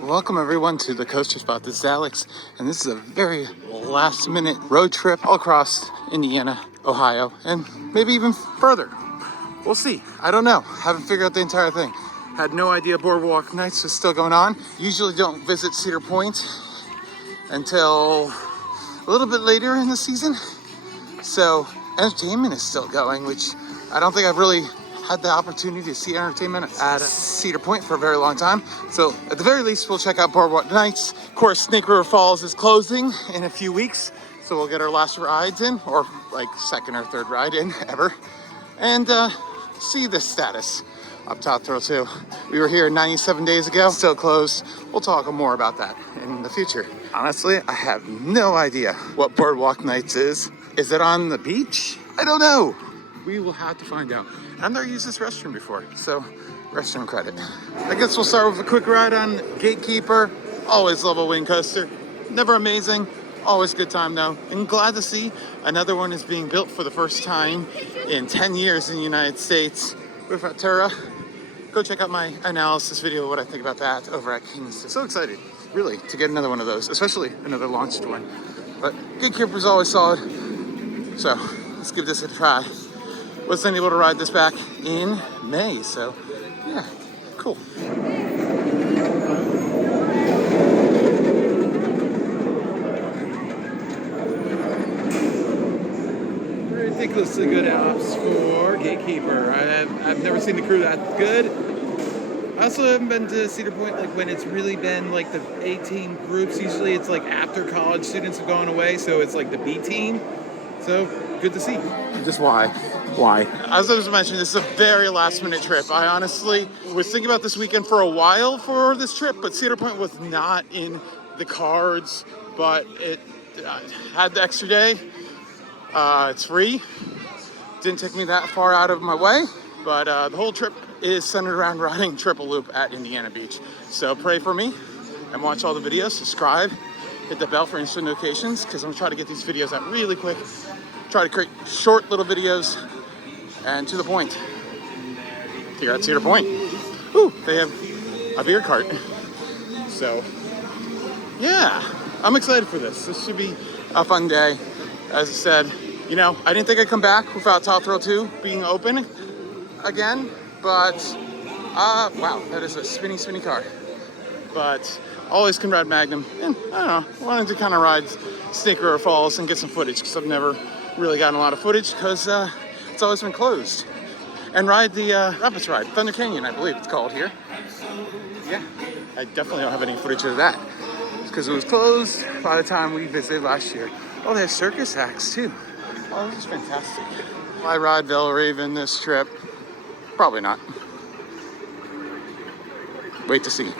Welcome everyone to the Coaster Spot. This is Alex, and this is a very last minute road trip all across Indiana, Ohio, and maybe even further. We'll see. I don't know. Haven't figured out the entire thing. Had no idea Boardwalk Nights was still going on. Usually don't visit Cedar Point until a little bit later in the season. So entertainment is still going, which I don't think I've really had the opportunity to see entertainment at Cedar Point for a very long time. So at the very least, we'll check out Boardwalk Nights. Of course, Snake River Falls is closing in a few weeks. So we'll get our last rides in, or like second or third ride in ever. And see the status of Top Thrill 2. We were here 97 days ago, still closed. We'll talk more about that in the future. Honestly, I have no idea what Boardwalk Nights is. Is it on the beach? I don't know. We will have to find out. I've never used this restroom before, so restroom credit. I guess we'll start with a quick ride on Gatekeeper. Always love a wing coaster. Never amazing, always good time though. And glad to see another one is being built for the first time in 10 years in the United States with Raptor. Go check out my analysis video of what I think about that over at Kingston. So excited, really, to get another one of those, especially another launched one. But Gatekeeper's always solid, so let's give this a try. Wasn't able to ride this back in May, so yeah, cool. Ridiculously good apps for Gatekeeper. I've never seen the crew that good. I also haven't been to Cedar Point like when it's really been like the A team groups. Usually it's like after college students have gone away, so it's like the B team. So good to see. Just why? As I was mentioning, this is a very last minute trip. I honestly was thinking about this weekend for a while for this trip, but Cedar Point was not in the cards, but it had the extra day. It's free. Didn't take me that far out of my way, but the whole trip is centered around riding triple loop at Indiana Beach. So pray for me and watch all the videos, subscribe, hit the bell for instant notifications, because I'm trying to get these videos out really quick. Try to create short little videos and to the point. Here at Cedar Point. Ooh, they have a beer cart. So, yeah, I'm excited for this. This should be a fun day. As I said, you know, I didn't think I'd come back without Top Thrill 2 being open again, but, wow, that is a spinny car. But always can ride Magnum, and I don't know, wanted to kind of ride Snake River Falls and get some footage, because I've never really gotten a lot of footage, because it's always been closed. And ride the Rapids ride, Thunder Canyon, I believe it's called here. Yeah, I definitely don't have any footage of that, because it was closed by the time we visited last year. Oh, they have circus acts too. Oh, this is fantastic. Will I ride Valraven this trip? Probably not. Wait to see.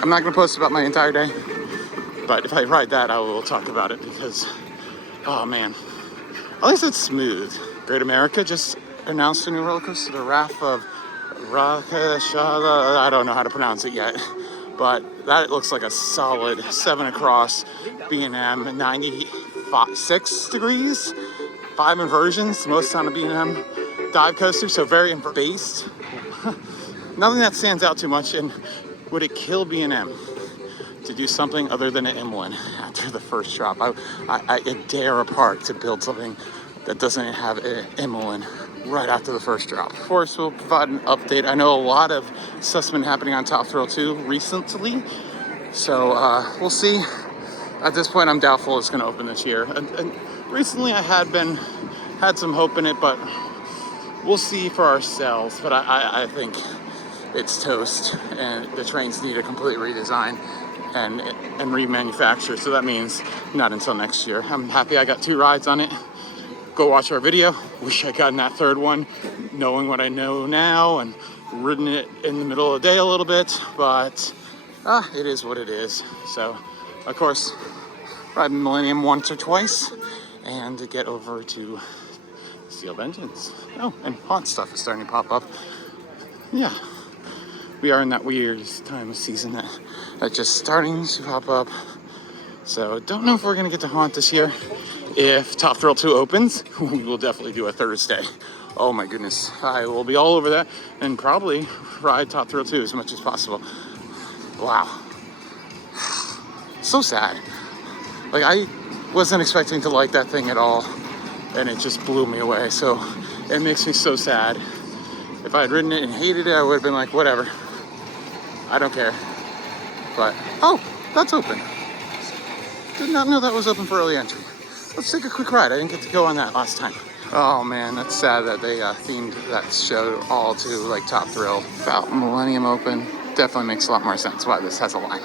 I'm not gonna post about my entire day, but if I ride that, I will talk about it, because, oh man, at least it's smooth. Great America just announced a new roller coaster, the Wrath of Rakashala. I don't know how to pronounce it yet, but that looks like a solid 7 across B&M, 96 degrees, 5 inversions, most on a B&M dive coaster, so very based. Nothing that stands out too much. And would it kill B&M to do something other than an M1 after the first drop? I dare a park to build something that doesn't have an M1 right after the first drop. Of course, we'll provide an update. I know a lot of stuff's been happening on Top Thrill 2 recently, so we'll see. At this point, I'm doubtful it's going to open this year. And recently, I had some hope in it, but we'll see for ourselves. But I think it's toast, and the trains need a complete redesign and remanufacture. So that means not until next year. I'm happy I got 2 rides on it. Go watch our video. Wish I got in that third one, knowing what I know now, and ridden it in the middle of the day a little bit, but it is what it is. So, of course, ride Millennium once or twice, and to get over to Steel Vengeance. Oh, and haunt stuff is starting to pop up. Yeah, we are in that weird time of season that just starting to pop up. So don't know if we're gonna get to haunt this year. If Top Thrill 2 opens, we will definitely do a Thursday. Oh my goodness, I will be all over that and probably ride Top Thrill 2 as much as possible. Wow. So sad. Like, I wasn't expecting to like that thing at all, and it just blew me away. So it makes me so sad. If I had ridden it and hated it, I would have been like, whatever. I don't care. But, oh, that's open. Did not know that was open for early entry. Let's take a quick ride. I didn't get to go on that last time. Oh man, that's sad that they themed that show all to like Top Thrill. Without Millennium open, definitely makes a lot more sense why this has a line.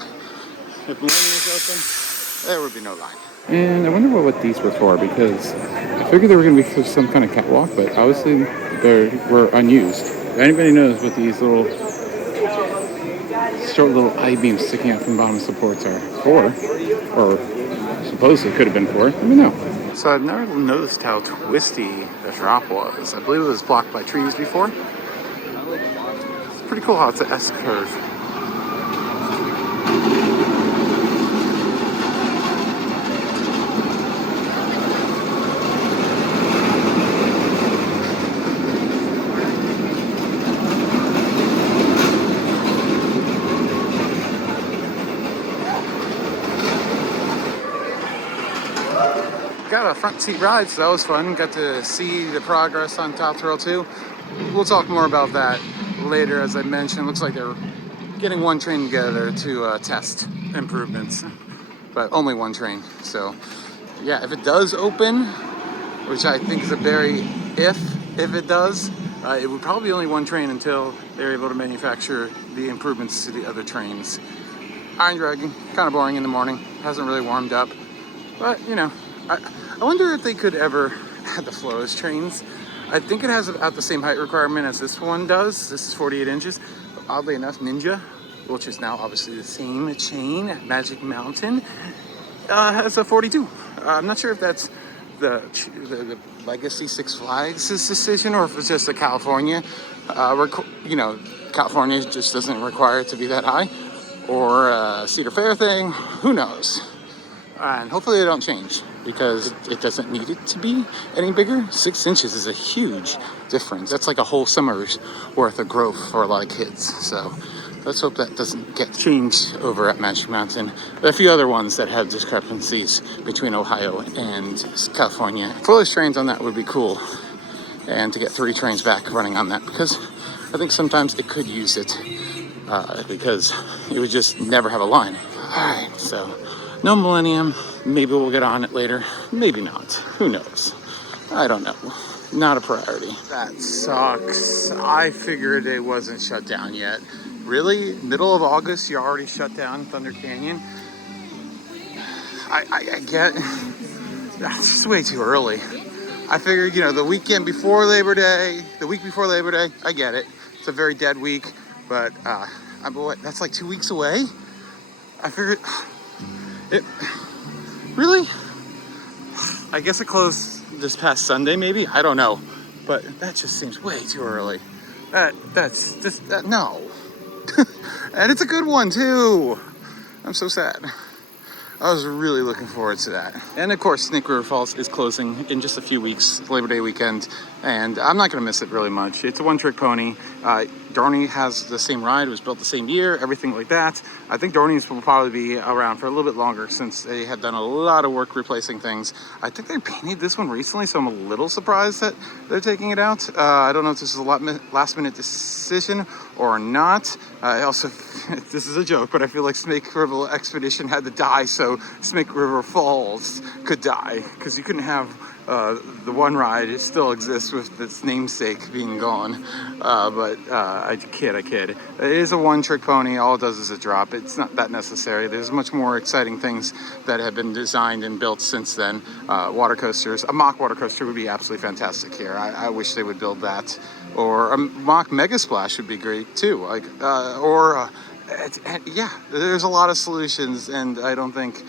If Millennium is open, there would be no line. And I wonder what these were for, because I figured they were going to be for some kind of catwalk, but obviously they were unused. If anybody knows what these little short little I-beams sticking out from the bottom supports are for, or supposedly could have been for, let me know. So I've never noticed how twisty the drop was. I believe it was blocked by trees before. It's pretty cool how it's an S-curve. Got a front seat ride, so that was fun. Got to see the progress on Top Thrill 2. We'll talk more about that later. As I mentioned, looks like they're getting one train together to test improvements, but only one train. So yeah, if it does open, which I think is a very if it does, it would probably be only one train until they're able to manufacture the improvements to the other trains. Iron Dragon, kind of boring in the morning, hasn't really warmed up, but you know, I wonder if they could ever add the Flowers trains. I think it has about the same height requirement as this one does. This is 48 inches. But oddly enough, Ninja, which is now obviously the same chain at Magic Mountain, has a 42. I'm not sure if that's the Legacy Six Flags' decision or if it's just a California. California just doesn't require it to be that high, or a Cedar Fair thing. Who knows? And hopefully they don't change, because it doesn't need it to be any bigger. 6 inches is a huge difference. That's like a whole summer's worth of growth for a lot of kids. So let's hope that doesn't get changed over at Magic Mountain. There are a few other ones that have discrepancies between Ohio and California. 4 trains on that would be cool. And to get 3 trains back running on that, because I think sometimes it could use it, because it would just never have a line. All right, so no Millennium. Maybe we'll get on it later. Maybe not. Who knows? I don't know. Not a priority. That sucks. I figured it wasn't shut down yet. Really? Middle of August, you're already shut down Thunder Canyon? I get... That's just way too early. I figured, the week before Labor Day, I get it. It's a very dead week, but that's like 2 weeks away? I figured... Really? I guess it closed this past Sunday, maybe? I don't know. But that just seems way too early. No. And it's a good one, too. I'm so sad. I was really looking forward to that. And of course, Snake River Falls is closing in just a few weeks, Labor Day weekend, and I'm not going to miss it really much. It's a one-trick pony. Dorney has the same ride. It was built the same year, everything like that. I think Dorney's will probably be around for a little bit longer, since they have done a lot of work replacing things. I think they painted this one recently, so I'm a little surprised that they're taking it out. I don't know if this is a last-minute decision or not. Also, this is a joke, but I feel like Snake River Expedition had to die so Snake River Falls could die, because you couldn't have the one ride. It still exists with its namesake being gone, but I kid. It is a one-trick pony. All it does is a drop. It's not that necessary. There's much more exciting things that have been designed and built since then. Water coasters. A mock water coaster would be absolutely fantastic here. I wish they would build that. Or a mock Mega Splash would be great too. There's a lot of solutions, and I don't think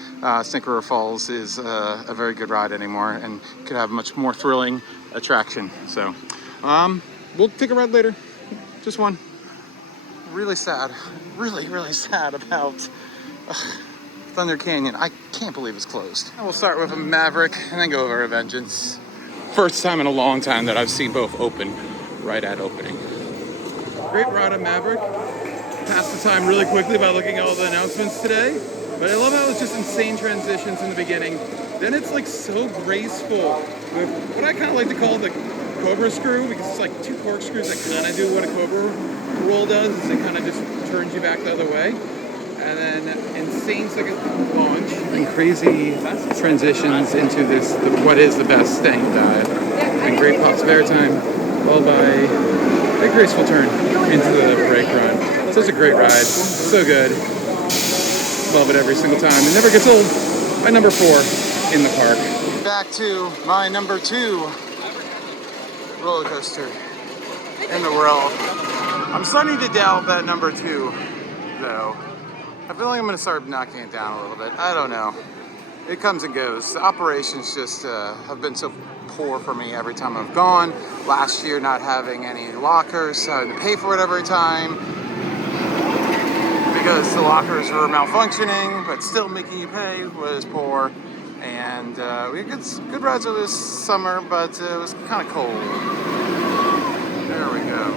Snake River Falls is a very good ride anymore, and could have much more thrilling attraction. So we'll take a ride later. Just one. Really sad. Really sad about Thunder Canyon. I can't believe it's closed. We'll start with a Maverick and then go over a Vengeance. First time in a long time that I've seen both open right at opening. Great ride on Maverick. Passed the time really quickly by looking at all the announcements today. But I love how it's just insane transitions in the beginning. Then it's like so graceful with what I kind of like to call the Cobra screw, because it's like two corkscrews that kind of do what a Cobra roll does. Is it kind of just turns you back the other way. And then insane second launch and crazy transitions into this, what is the best staying dive. And great pop spare time, followed by a graceful turn into the brake run. Such a great ride, so good. Love it every single time. It never gets old. My number 4 in the park. Back to my number 2 roller coaster in the world. I'm starting to doubt that number 2, though. I feel like I'm going to start knocking it down a little bit. I don't know. It comes and goes. The operations just have been so poor for me every time I've gone. Last year, not having any lockers, so I had to pay for it every time because the lockers were malfunctioning, but still making you pay was poor. And we had good rides over this summer, but it was kind of cold. There we go.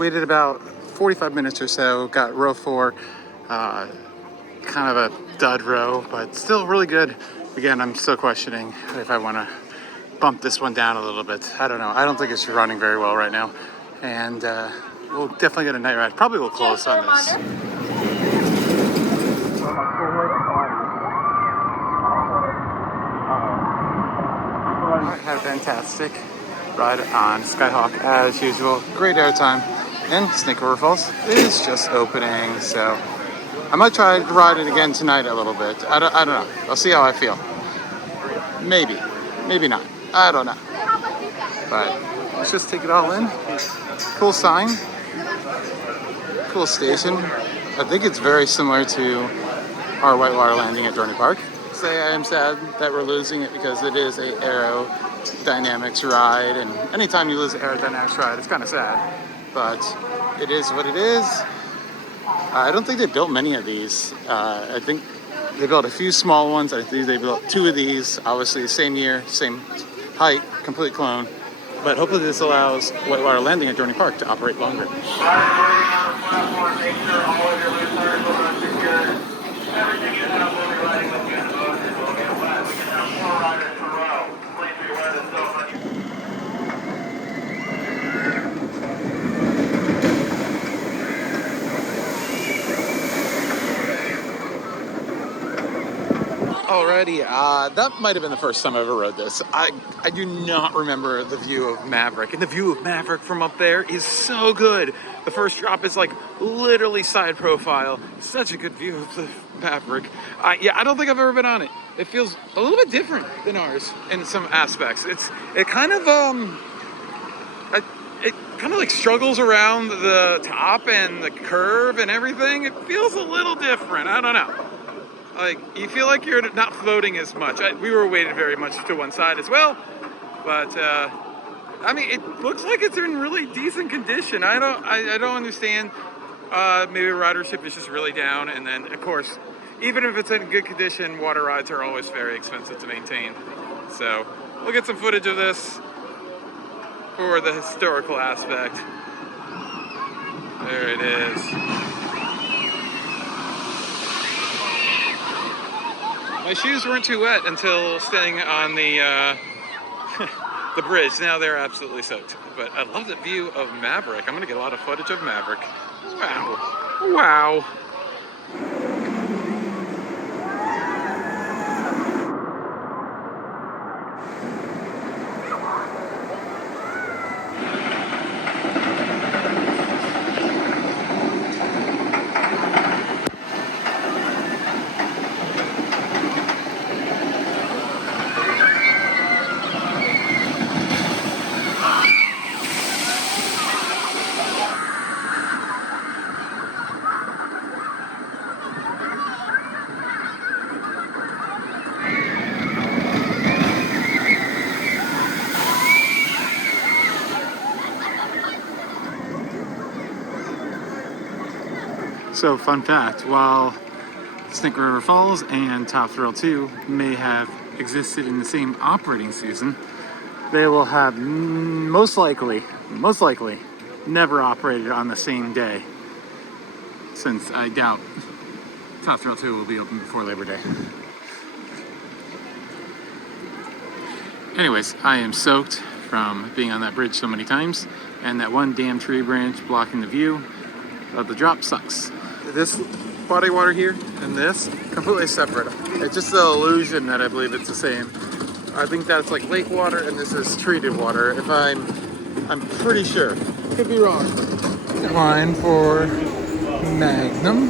Waited about 45 minutes or so, got row 4, kind of a dud row, but still really good. Again, I'm still questioning if I want to bump this one down a little bit. I don't know. I don't think it's running very well right now. And we'll definitely get a night ride. Probably will close on this. I had a fantastic ride on Skyhawk as usual. Great airtime. And Snake River Falls is just opening, so I might try to ride it again tonight a little bit. I don't know. I'll see how I feel. Maybe not. I don't know. But let's just take it all in. Cool sign. Cool station. I think it's very similar to our whitewater landing at Dorney Park. Say I am sad that we're losing it because it is a aerodynamics ride, and anytime you lose an aerodynamics ride, it's kind of sad. But it is what it is. I don't think they built many of these. I think they built a few small ones. I think they built 2 of these, obviously same year, same height, complete clone. But hopefully this allows Whitewater Landing at Dorney Park to operate longer. Alrighty, that might have been the first time I ever rode this. I do not remember the view of Maverick, and the view of Maverick from up there is so good. The first drop is like literally side profile. Such a good view of the Maverick. Yeah, I don't think I've ever been on it. It feels a little bit different than ours in some aspects. It kind of like struggles around the top and the curve and everything. It feels a little different. I don't know. Like, you feel like you're not floating as much. We were weighted very much to one side as well, but I mean, it looks like it's in really decent condition. I don't understand. Maybe ridership is just really down, and then of course, even if it's in good condition, water rides are always very expensive to maintain. So we'll get some footage of this for the historical aspect. There it is. My shoes weren't too wet until standing on the the bridge. Now they're absolutely soaked. But I love the view of Maverick. I'm gonna get a lot of footage of Maverick. Wow. Wow. So, fun fact, while Snake River Falls and Top Thrill 2 may have existed in the same operating season, they will have most likely, never operated on the same day, since I doubt Top Thrill 2 will be open before Labor Day. Anyways, I am soaked from being on that bridge so many times, and that one damn tree branch blocking the view of the drop sucks. This body water here and this, completely separate. It's just the illusion that I believe it's the same. I think that's like lake water and this is treated water. I'm pretty sure. Could be wrong. Line for Magnum.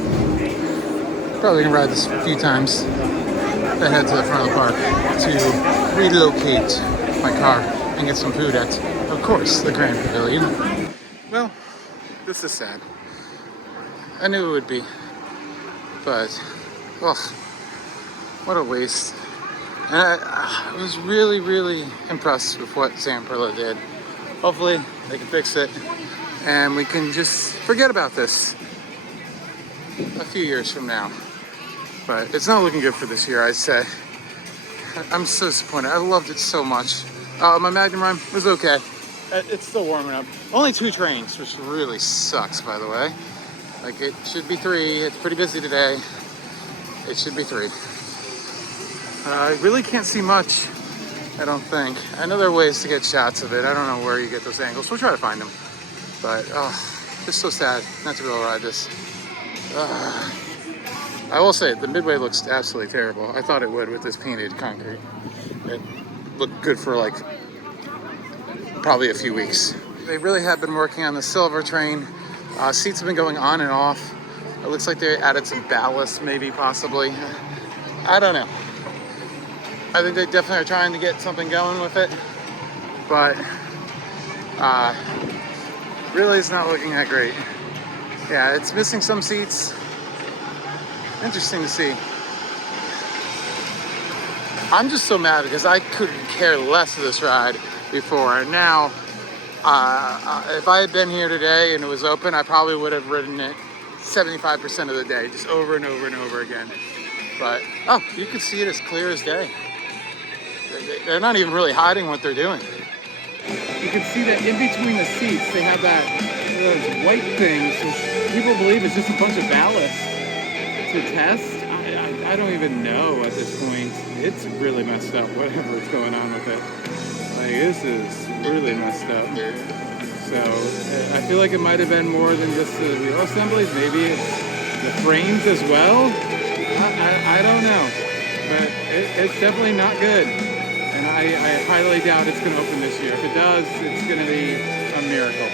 Probably gonna ride this a few times. Then head to the front of the park to relocate my car and get some food at, of course, the Grand Pavilion. Well, this is sad. I knew it would be, but, ugh, what a waste. And I was really, really impressed with what Zamperla did. Hopefully they can fix it and we can just forget about this a few years from now. But it's not looking good for this year, I'd say. I'm so disappointed. I loved it so much. My Magnum run was okay. It's still warming up. Only 2 trains, which really sucks, by the way. Like, it should be 3. It's pretty busy today. It should be 3. I really can't see much, I don't think. I know there are ways to get shots of it. I don't know where you get those angles. We'll try to find them. But, just so sad not to be able to ride this. I will say, the midway looks absolutely terrible. I thought it would with this painted concrete. It looked good for, like, probably a few weeks. They really have been working on the silver train. Seats have been going on and off. It looks like they added some ballast, maybe, possibly. I don't know. I think they definitely are trying to get something going with it, but really it's not looking that great. Yeah, it's missing some seats. Interesting to see. I'm just so mad because I couldn't care less of this ride before, and now if I had been here today and it was open, I probably would have ridden it 75% of the day, just over and over and over again. But, oh, you can see it as clear as day. They're not even really hiding what they're doing. You can see that in between the seats, they have those white things, which people believe is just a bunch of ballast to test. I don't even know at this point. It's really messed up, whatever's going on with it. Like, this is really messed up. So I feel like it might have been more than just the wheel assemblies. Maybe it's the frames as well. I don't know, but it's definitely not good. And I highly doubt it's going to open this year. If it does, it's going to be a miracle.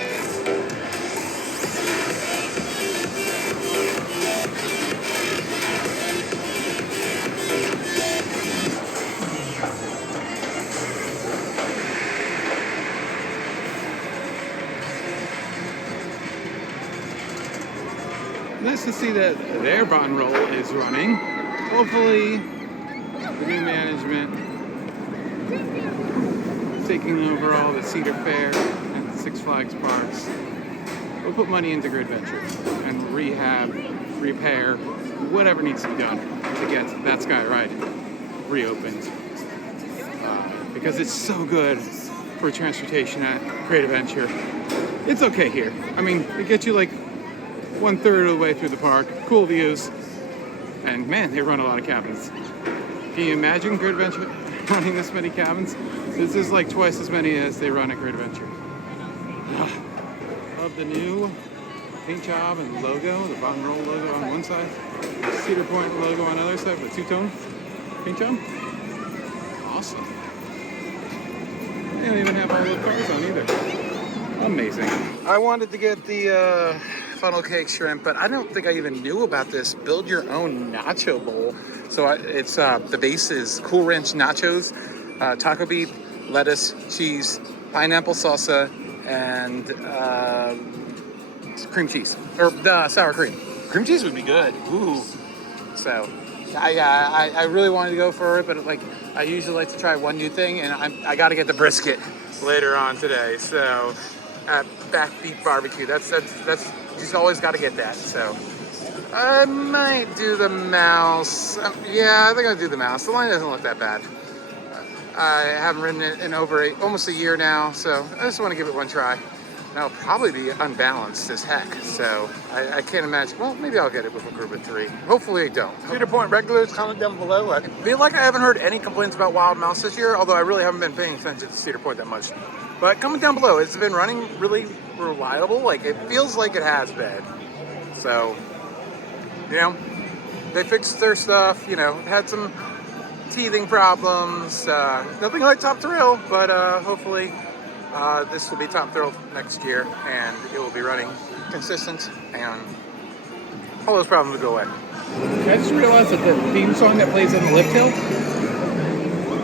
Nice to see that their bond roll is running. Hopefully, the new management taking over all the Cedar Fair and Six Flags parks will put money into Grid Venture and rehab, repair, whatever needs to be done to get that Sky Ride reopened. Because it's so good for transportation at Great Adventure. It's okay here. I mean, it gets you like 1/3 of the way through the park, cool views, and man, they run a lot of cabins. Can you imagine Great Adventure running this many cabins? This is like twice as many as they run at Great Adventure. Love the new paint job and logo, the button roll logo on one side, the Cedar Point logo on the other side with two-tone paint job. Awesome. They don't even have all the cars on either. Amazing. I wanted to get the funnel cake shrimp, but I don't think I even knew about this build your own nacho bowl. So it's the base is Cool Ranch nachos, taco beef, lettuce, cheese, pineapple salsa, and cream cheese, or sour cream. Cream cheese would be good. Ooh. So I really wanted to go for it, but like I usually like to try one new thing, and I got to get the brisket later on today. So back beef barbecue. That's just always got to get that. So I might do the mouse. Yeah, I think I'll do the mouse. The line doesn't look that bad. I haven't ridden it in over almost a year now, so I just want to give it one try. And I'll probably be unbalanced as heck, so I can't imagine. Well, maybe I'll get it with a group of 3. Hopefully I don't. Cedar Point regulars, comment down below. I feel like I haven't heard any complaints about Wild Mouse this year, although I really haven't been paying attention to Cedar Point that much. But comment down below, has it been running really reliable? Like, it feels like it has been. So, you know, they fixed their stuff, you know, had some teething problems, nothing like Top Thrill, but hopefully this will be Top Thrill next year and it will be running consistent and all those problems will go away. I just realized that the theme song that plays in the lift hill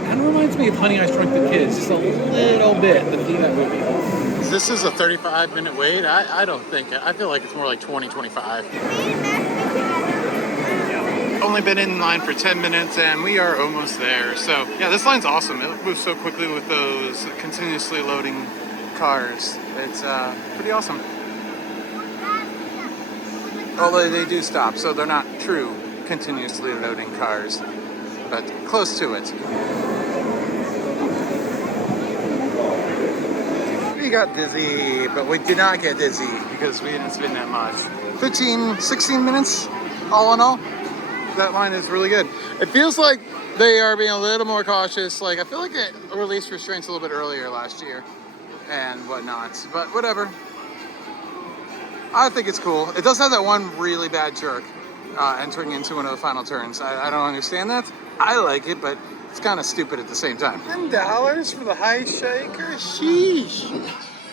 kind of reminds me of Honey, I Shrunk the Kids, just a little bit, the theme of that movie. This is a 35-minute wait? I don't think, I feel like it's more like 20, 25. Only been in line for 10 minutes and we are almost there. So yeah, this line's awesome. It moves so quickly with those continuously loading cars. It's pretty awesome. Although they do stop, so they're not true continuously loading cars, but close to it. We got dizzy, but we did not get dizzy because we didn't spin that much. 15, 16 minutes all in all. That line is really good. It feels like they are being a little more cautious. Like, I feel like it released restraints a little bit earlier last year and whatnot, but whatever. I think it's cool. It does have that one really bad jerk entering into one of the final turns. I don't understand that. I like it, but it's kind of stupid at the same time. $10 for the high shaker? Sheesh.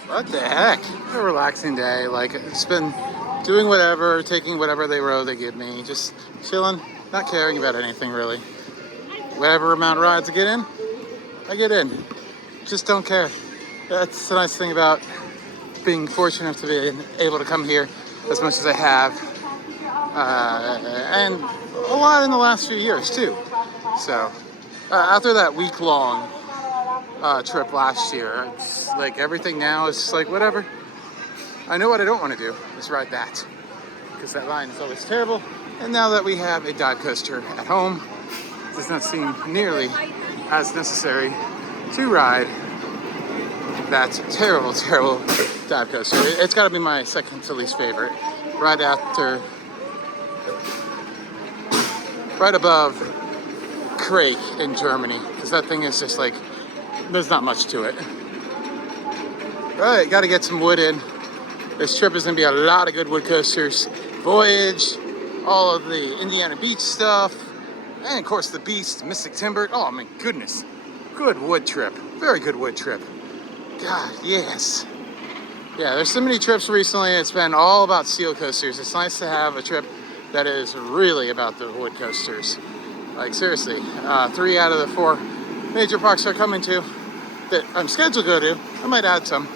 What the heck? It's a relaxing day. Like, it's been doing whatever, taking whatever row they give me, just chilling, not caring about anything really. Whatever amount of rides I get in, I get in. Just don't care. That's the nice thing about being fortunate to be able to come here as much as I have. And a lot in the last few years too. So after that week-long trip last year, it's like everything now is just like whatever. I know what I don't want to do is ride that because that line is always terrible. And now that we have a dive coaster at home, it does not seem nearly as necessary to ride that terrible, terrible dive coaster. It's got to be my second to least favorite, right above Crake in Germany, because that thing is just like, there's not much to it. All right, got to get some wood in. This trip is going to be a lot of good wood coasters. Voyage, all of the Indiana Beach stuff, and of course the Beast, Mystic Timber. Oh my goodness, good wood trip. Very good wood trip. God, yes. Yeah, there's so many trips recently. It's been all about steel coasters. It's nice to have a trip that is really about the wood coasters. Like seriously, 3 out of the 4 major parks are coming to that I'm scheduled to go to. I might add some.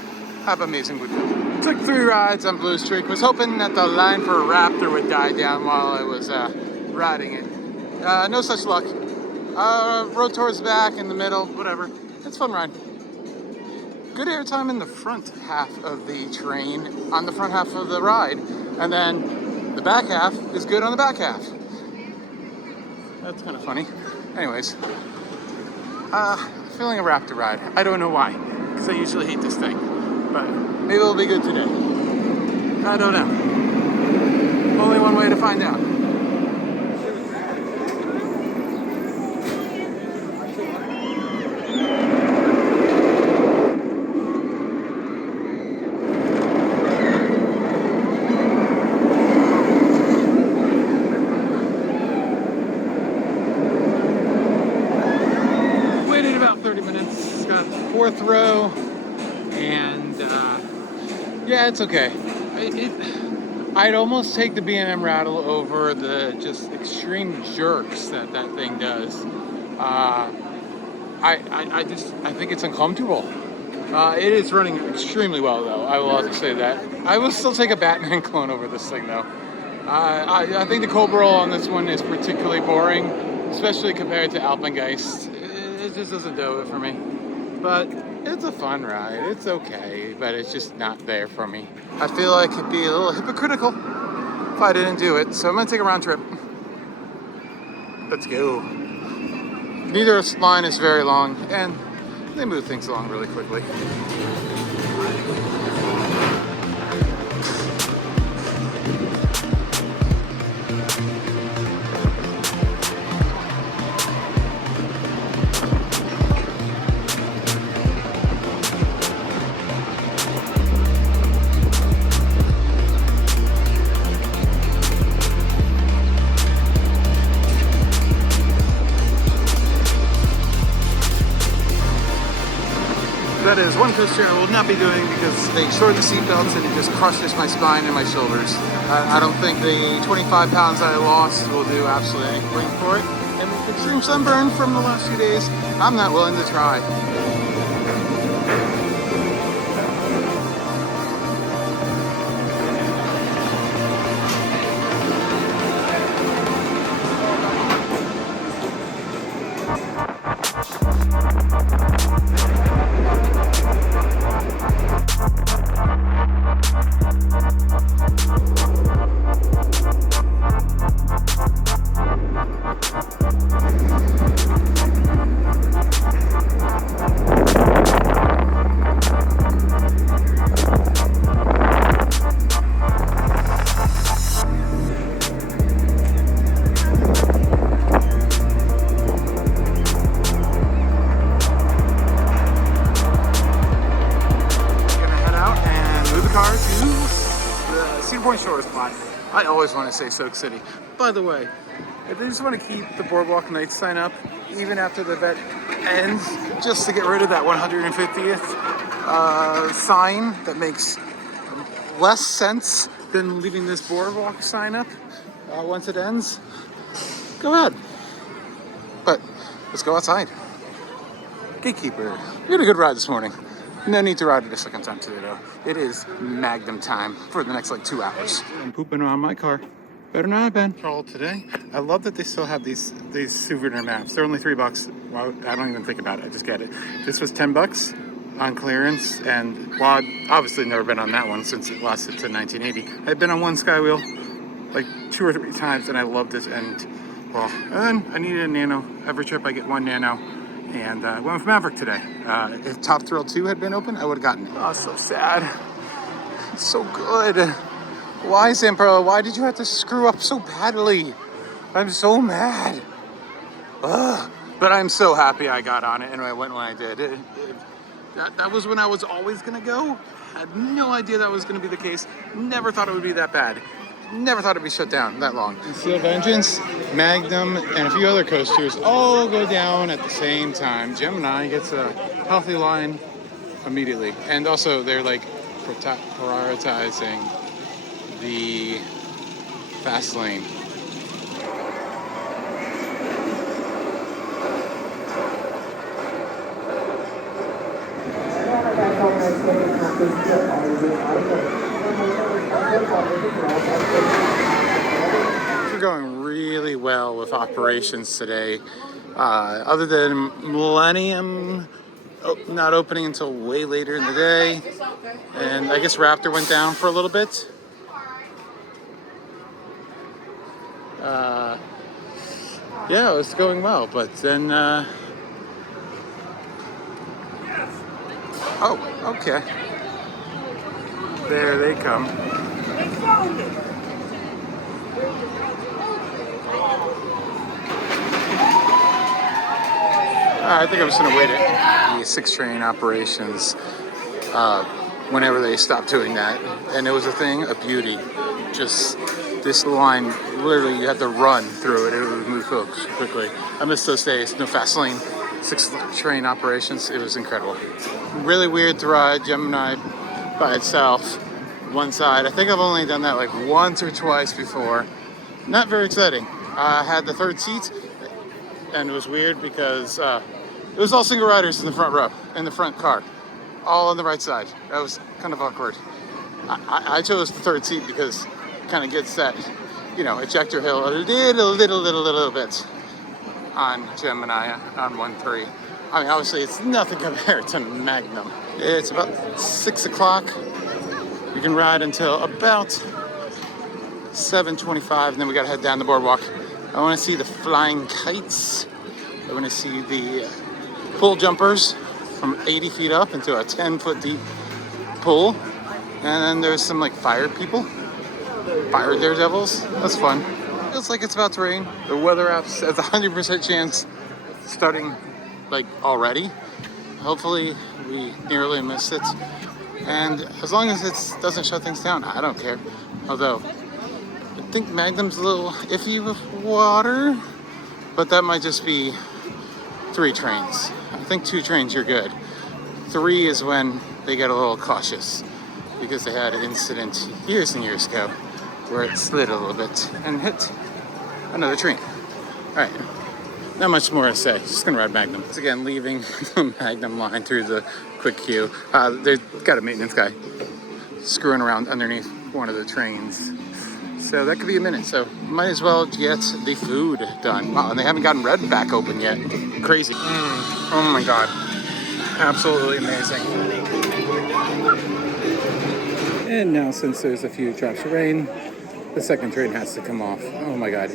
Have amazing wood coasters. Took 3 rides on Blue Streak. Was hoping that the line for Raptor would die down while I was riding it. No such luck. Rode towards the back, in the middle, whatever. It's a fun ride. Good airtime in the front half of the train, on the front half of the ride. And then the back half is good on the back half. That's kind of funny. Anyways, feeling a Raptor ride. I don't know why, because I usually hate this thing. But maybe it'll be good today. I don't know. Only one way to find out. Waited about 30 minutes. Got 4th row. And yeah, it's okay. I'd almost take the B&M Rattle over the just extreme jerks that thing does. I think it's uncomfortable. It is running extremely well though. I will have to say that. I will still take a Batman clone over this thing though. I think the Cobra roll on this one is particularly boring, especially compared to Alpengeist. It just doesn't do it for me. But it's a fun ride. It's okay, but it's just not there for me. I feel like it'd be a little hypocritical if I didn't do it, so I'm gonna take a round trip. Let's go. Neither line is very long, and they move things along really quickly. That is one coaster I will not be doing because they shorten the seat belts and it just crushes my spine and my shoulders. I don't think the 25 pounds I lost will do absolutely anything for it. And with extreme sunburn from the last few days, I'm not willing to try. Cedar Point Shore spot. I always want to say Soak City. By the way, if they just want to keep the Boardwalk Nights sign up, even after the event ends, just to get rid of that 150th sign that makes less sense than leaving this Boardwalk sign up once it ends, go ahead. But let's go outside. Gatekeeper. We had a good ride this morning. No need to ride it a second time today, though. It is Magnum time for the next, 2 hours. I'm pooping on my car. Better not have been. All today. I love that they still have these souvenir maps. They're only $3. Well, I don't even think about it. I just get it. This was $10 on clearance, and well, I've obviously never been on that one since it lasted to 1980. I've been on one Skywheel 2 or 3 times, and I loved it. And then I needed a Nano. Every trip I get one Nano. And I went with Maverick today. If Top Thrill 2 had been open, I would have gotten it. Oh, so sad. It's so good. Why, Sampro? Why did you have to screw up so badly? I'm so mad. Ugh. But I'm so happy I got on it and I went when I did. That was when I was always going to go. I had no idea that was going to be the case. Never thought it would be that bad. Never thought it'd be shut down that long. Steel Vengeance, Magnum, and a few other coasters all go down at the same time. Gemini gets a healthy line immediately. And also they're prioritizing the fast lane. We're going really well with operations today. Other than Millennium not opening until way later in the day. And I guess Raptor went down for a little bit. Yeah, it was going well, but then oh, okay. There they come. I think I'm just gonna wait it. The 6 train operations, whenever they stopped doing that, and it was a thing, a beauty. Just this line, literally, you had to run through it. It would move so quickly. I miss those days. No fast lane, 6 train operations. It was incredible. Really weird to ride Gemini by itself, one side. I think I've only done that once or twice before. Not very exciting. I had the 3rd seat, and it was weird because it was all single riders in the front row, in the front car, all on the right side. That was kind of awkward. I chose the 3rd seat because it kind of gets that, ejector hill a little bit on Gemini on 1.3. I mean, obviously it's nothing compared to Magnum. It's about 6 o'clock. You can ride until about 7:25, and then we gotta head down the boardwalk. I wanna see the flying kites I want to see the pool jumpers from 80 feet up into a 10-foot deep pool. And then there's some like fire people, fire daredevils. That's fun. Feels like it's about to rain. The weather app says 100% chance starting like already. Hopefully we nearly missed it. And as long as it doesn't shut things down, I don't care. Although I think Magnum's a little iffy with water, but that might just be 3 trains. I think 2 trains you're good. 3 is when they get a little cautious because they had an incident years and years ago where it slid a little bit and hit another train. All right, not much more to say. Just gonna ride Magnum. Once again, leaving the Magnum line through the quick queue. They've got a maintenance guy screwing around underneath one of the trains. So that could be a minute. So might as well get the food done. Wow, and they haven't gotten Red back open yet. Crazy. Oh my God. Absolutely amazing. And now, since there's a few drops of rain, the second train has to come off. Oh my God.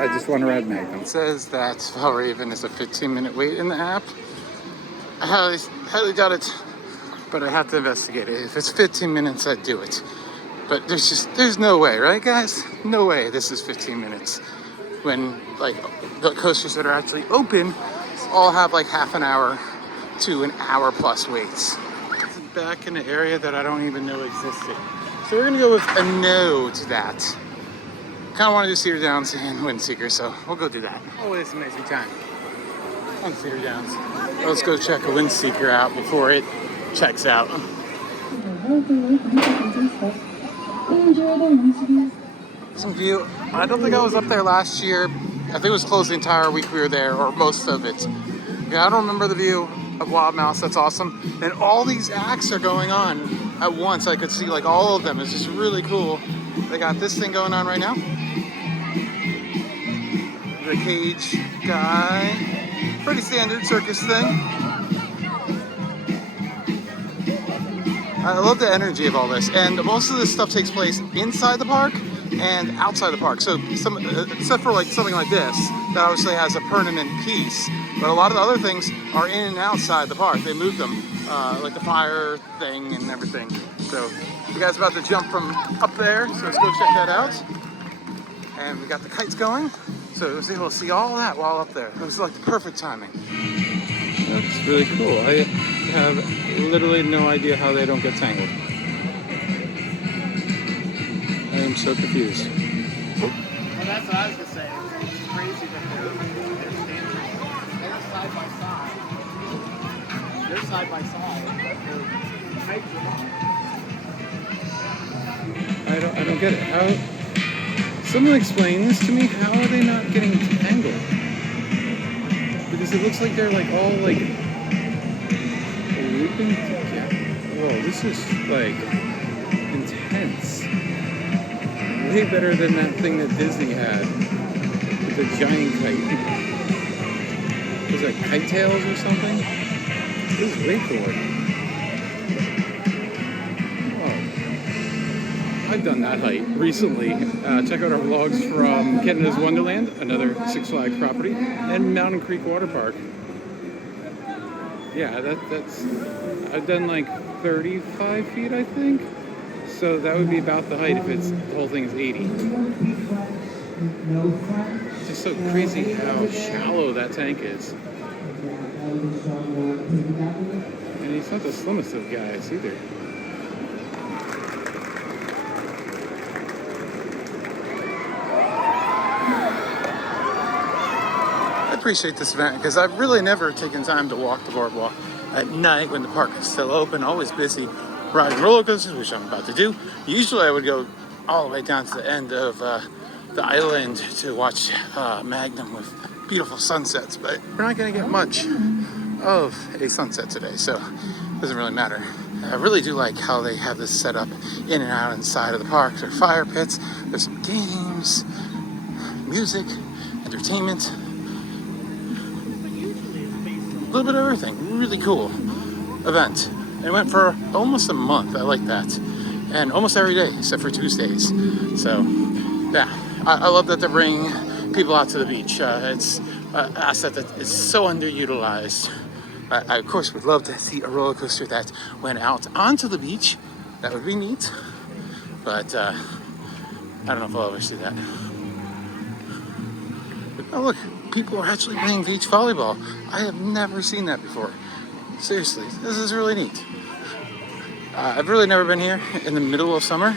I just want to ride Magnum. It says that Valraven is a 15-minute wait in the app. I highly doubt it, but I have to investigate it. If it's 15 minutes, I'd do it. But there's no way, right guys? No way this is 15 minutes. When like the coasters that are actually open all have like half an hour to an hour plus waits. It's back in an area that I don't even know existed. So we're gonna go with a no to that. Kind of want to do Cedar Downs and Windseeker, so we'll go do that. Always amazing time on Cedar Downs. Let's go check a Windseeker out before it checks out. Some view. I don't think I was up there last year. I think it was closed the entire week we were there, or most of it. Yeah, I don't remember the view of Wild Mouse. That's awesome. And all these acts are going on at once. I could see like all of them. It's just really cool. They got this thing going on right now. The cage guy. Pretty standard circus thing. I love the energy of all this. And most of this stuff takes place inside the park and outside the park. So except for like something like this, that obviously has a permanent piece. But a lot of the other things are in and outside the park. They move them, like the fire thing and everything. So you guys are about to jump from up there, so let's go check that out. And we got the kites going, so we'll able to see all that while up there. It was like the perfect timing. That's really cool. I have literally no idea how they don't get tangled. I am so confused. Well, that's what I was gonna say. It's crazy that they're standing. They're side by side. They're side by side. But the kites are not. I don't get it. How? Someone explain this to me. How are they not getting tangled? Because it looks like they're like all like looping together. Whoa, this is like intense. Way better than that thing that Disney had with the giant kite. Was that kite tails or something? This is way cooler. I've done that height recently. Check out our vlogs from Canada's Wonderland, another Six Flags property, and Mountain Creek Water Park. Yeah, that's I've done like 35 feet, I think. So that would be about the height if the whole thing is 80. It's just so crazy how shallow that tank is. And he's not the slimmest of guys either. I appreciate this event because I've really never taken time to walk the boardwalk at night when the park is still open, always busy riding roller coasters, which I'm about to do. Usually I would go all the way down to the end of the island to watch Magnum with beautiful sunsets, but we're not going to get much of a sunset today, so it doesn't really matter. I really do like how they have this set up in and out inside of the park. There are fire pits, there's some games, music, entertainment, a little bit of everything. Really cool event. And it went for almost a month. I like that. And almost every day except for Tuesdays. So yeah, I love that they're bringing people out to the beach. It's asset that is so underutilized. I, of course, would love to see a roller coaster that went out onto the beach. That would be neat. But I don't know if I'll ever see that. Oh, look, people are actually playing beach volleyball. I have never seen that before. Seriously, this is really neat. I've really never been here in the middle of summer,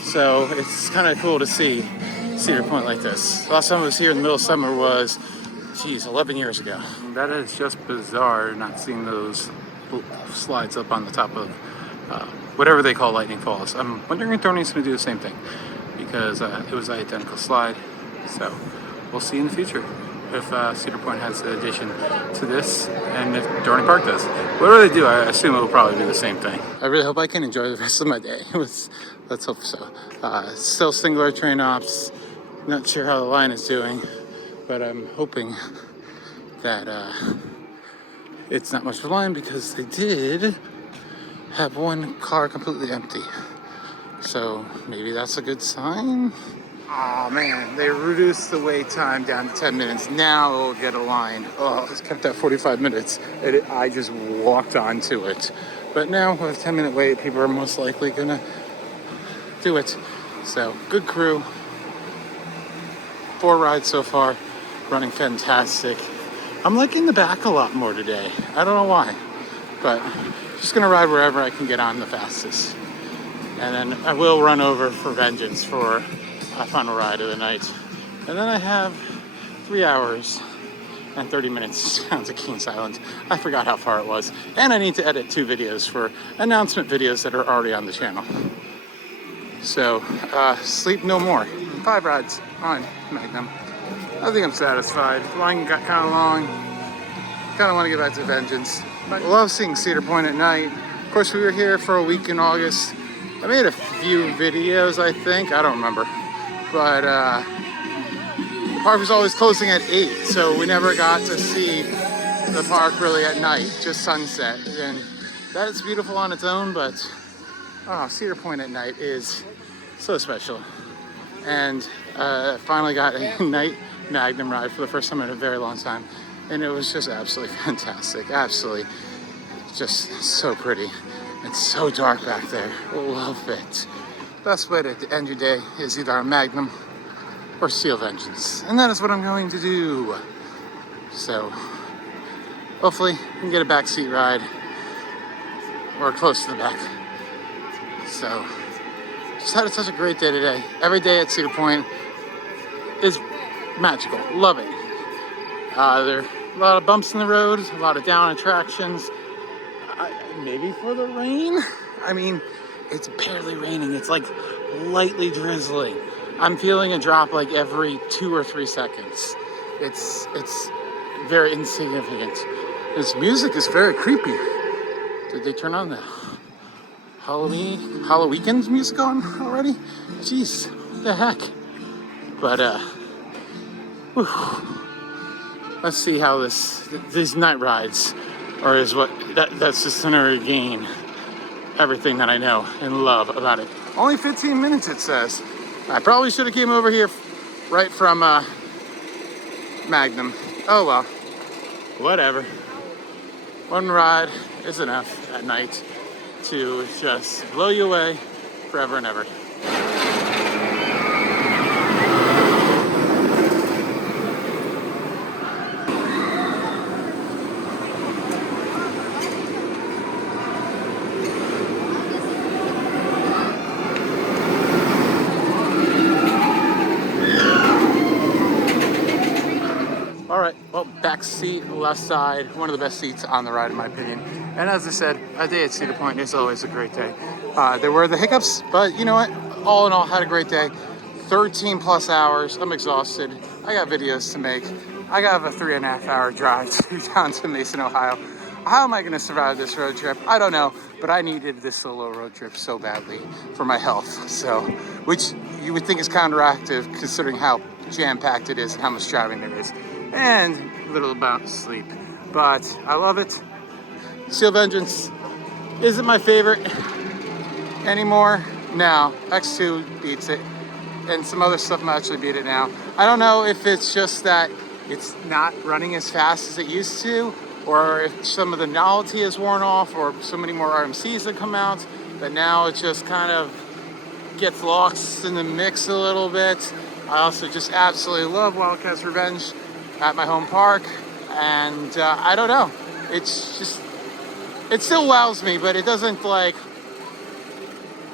so it's kind of cool to see Cedar Point like this. Last time I was here in the middle of summer was, geez, 11 years ago. That is just bizarre, not seeing those slides up on the top of whatever they call lightning falls. I'm wondering if Dorney's going to do the same thing, because it was an identical slide. So we'll see in the future if Cedar Point has an addition to this, and if Dorney Park does. Whatever they do, I assume it will probably be the same thing. I really hope I can enjoy the rest of my day. Let's hope so. Still singular train ops. Not sure how the line is doing, but I'm hoping that it's not much of a line, because they did have one car completely empty. So maybe that's a good sign. Oh man, they reduced the wait time down to 10 minutes. Now we'll get a line. Oh, it's kept at 45 minutes. I just walked onto it. But now with a 10-minute wait, people are most likely gonna do it. So good crew. 4 rides so far, running fantastic. I'm liking the back a lot more today. I don't know why, but just gonna ride wherever I can get on the fastest. And then I will run over for Vengeance for a final ride of the night. And then I have 3 hours and 30 minutes down to Kings Island. I forgot how far it was. And I need to edit 2 videos for announcement videos that are already on the channel. So, sleep no more. 5 rides on Magnum. I think I'm satisfied. The line got kind of long. Kind of want to get back to Vengeance. I love seeing Cedar Point at night. Of course, we were here for a week in August. I made a few videos, I think. I don't remember. But the park was always closing at 8, so we never got to see the park really at night, just sunset. And that is beautiful on its own, but Cedar Point at night is so special. And finally got a night Magnum ride for the first time in a very long time, and it was just absolutely fantastic. Absolutely just so pretty. It's so dark back there. Love it. Best way to end your day is either a Magnum or Steel Vengeance. And that is what I'm going to do. So, hopefully, we can get a backseat ride or close to the back. So, just had such a great day today. Every day at Cedar Point is magical. Love it. There are a lot of bumps in the road, a lot of down attractions. Maybe for the rain? I mean, it's barely raining. It's like lightly drizzling. I'm feeling a drop like every 2 or 3 seconds. It's very insignificant. This music is very creepy. Did they turn on the Halloween's music on already? Jeez, what the heck? But let's see how these night rides, or is that's just gonna regain everything that I know and love about it. Only 15 minutes, it says. I probably should have came over here right from Magnum. Oh well, whatever. One ride is enough at night to just blow you away forever and ever. Well, back seat, left side, one of the best seats on the ride in my opinion. And as I said, a day at Cedar Point is always a great day. There were the hiccups, but you know what? All in all, had a great day. 13 plus hours, I'm exhausted. I got videos to make. I got a 3.5 hour drive down to Mason, Ohio. How am I gonna survive this road trip? I don't know, but I needed this solo road trip so badly for my health. So, which you would think is counteractive considering how jam-packed it is and how much driving there is. And a little about sleep, but I love it. Steel Vengeance isn't my favorite anymore. No, X2 beats it, and some other stuff might actually beat it now. I don't know if it's just that it's not running as fast as it used to, or if some of the novelty is worn off, or so many more RMCs that come out, that now it just kind of gets lost in the mix a little bit. I also just absolutely love Wildcats Revenge at my home park, and I don't know, it's just, it still wows me, but it doesn't like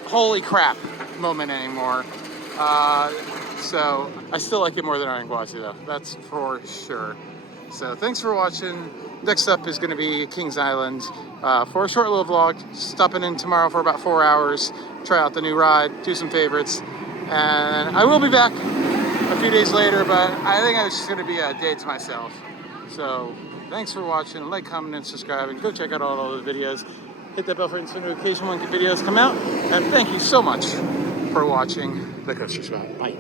holy crap moment anymore. So I still like it more than Iron Gwazi though, that's for sure. So thanks for watching. Next up is going to be Kings Island for a short little vlog. Stopping in tomorrow for about 4 hours, try out the new ride, do some favorites, and I will be back a few days later, but I think it's just going to be a day to myself. So thanks for watching. Like, comment, and subscribe, and go check out all the videos. Hit that bell for instant notification when videos come out, and thank you so much for watching The Coaster Spot. Bye.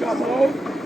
Come on.